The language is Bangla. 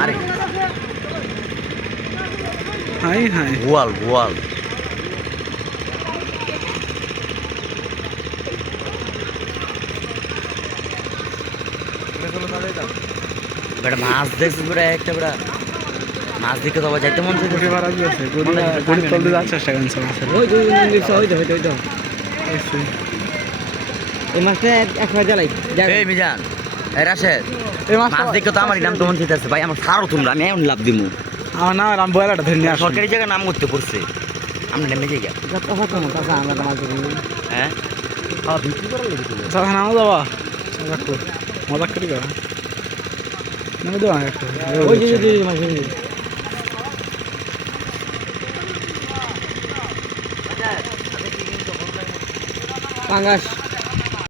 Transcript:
আরে হাই হাই গোয়াল গোয়াল বেটা মাছ দেখছিস বেটা একটা বেটা মাছ দেখে তো আবার যাইতে মন চাইছে ঘুরে বেড়া দিয়েছে গরিব তলতে যাচ্ছে সেখানে মাছের এই মাছটা একবার জ্বালাই এই মিজান এই রাশেদ এই মাছ দেখে তো আমারই নাম তো মন চাইতেছে ভাই আমার সারো তোমরা আমি এমন লাভ দিমু আমার নাম আমি বয়লাটা ধরে নিয়ে আসি সরকারি জায়গায় নাম করতে পড়ছে আমরা নেমে যাই গা আমরা মাছ ধরি হ্যাঁ বিক্রি করার লেগে তো সাথে নামও যাবা মজাক করি গা নেমে দেওয়া একটু ওই যে মাছ ধরি পাঙ্গাস